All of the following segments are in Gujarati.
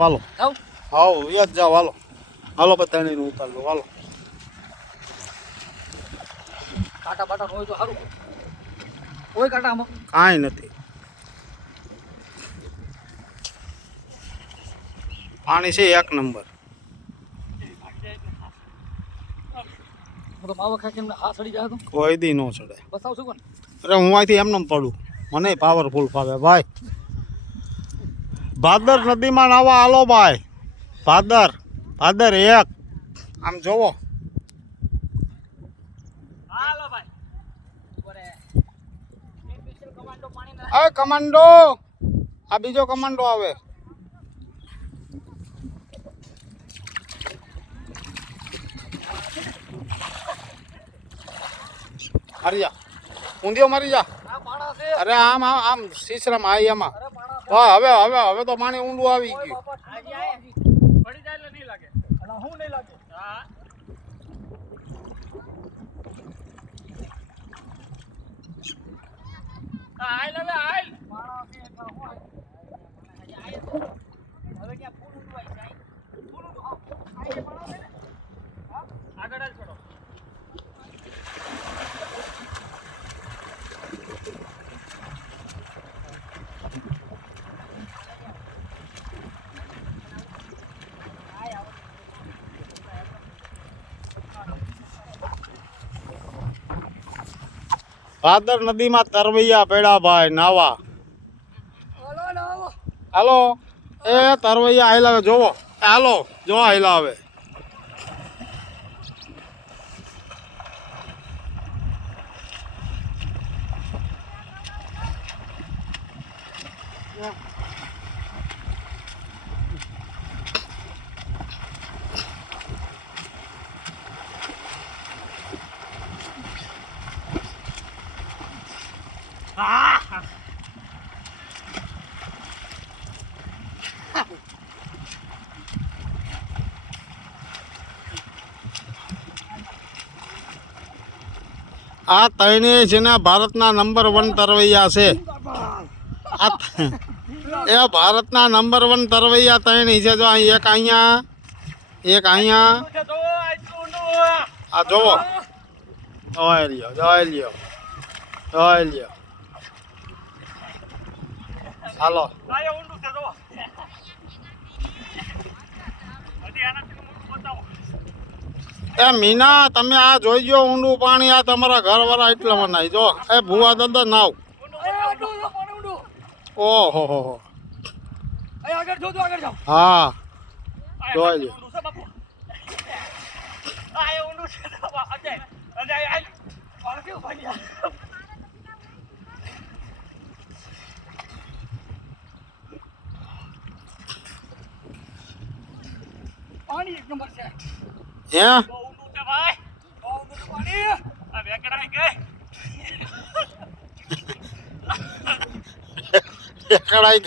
હાલો હાવ યાદ જાઓ હાલો હાલો બધાને ઉતાર લો હાલો કાંટા બાટા હોય તો સારું કોઈ કાંટામાં કાંઈ નથી પાણી છે એક નંબર તો માવા ખાઈને હા સડી જાય તો કોઈ દી નો ચડે બતાવશું કોણ અરે હું અહીંથી એમને પડું મને પાવરફુલ ફાવે ભાઈ ભાદર નદીમાં નાવા હાલો ભાઈ ભાદર ભાદર એક આમ જોવો હાલો ભાઈ ઓરે સ્પેશિયલ કમાન્ડો પાણી ના આ કમાન્ડો આ બીજો કમાન્ડો આવે મારી જા ઊંધિયો મારી જા આ પાણા છે અરે આમ આમ આમ સીસરામાં આઈ એમાં અરે પાણા વાહ હવે તો પાણી ઊંડું આવી ગયું હાજી આય પડી જાય એટલે નહીં લાગે અને હું નહીં લાગે હા આય હવે આય પાણા છે એટલે હું આય હવે ક્યાં ફૂલ ઊંડું આવી જાય ફૂલ ઊંડું હા આય પાણા છે ને હા આગળ જ છોડો ભાદર નદીમાં તરવૈયા પેડા ભાઈ નાવા હાલો એ તરવૈયા હાલાવે જોવો હાલો જો હાલાવે આ ત્રણે છે ને ભારતના નંબર 1 તરવૈયા છે એ ભારતના નંબર 1 તરવૈયા ત્રણે છે જો એક અહીંયા આ જોવો જોઈ લ્યો હાલો એ મીના તમે આ જોઈજો ઊંડું પાણી આ તમારા ઘર વાળા એટલામાં નાય જો એ ભુવા દાદા નાવ ઓહો હો હા જોઈ લ્યો પાણી એક નંબર છે હે બહુ ઊંડું છે ભાઈ બહુ ઊંડું પાણી આ વેકડાઈ ગઈ વેકડાઈ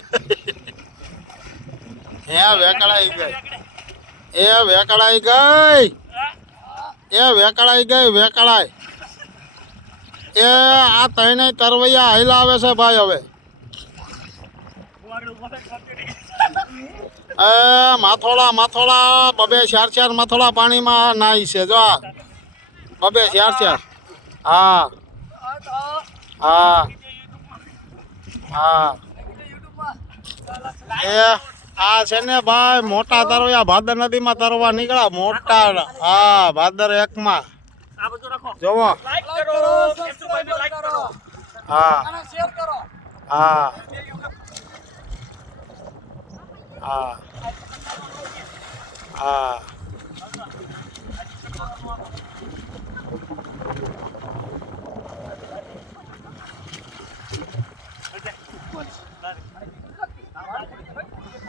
ગઈ એ આ ત્રણે તરવૈયા હાઈલા આવે છે ભાઈ હવે એ માથોડા બબે ચાર માથોડા પાણીમાં નાય છે જો આ બબે ચાર હા એ આ છે ને ભાઈ મોટા તરવૈયા ભાદર નદીમાં તરવા નીકળ્યા મોટા હા ભાદર 1 માં આ બધું રાખો જોવો લાઈક કરો કેશુભાઈ ને લાઈક કરો હા અને શેર કરો હા હા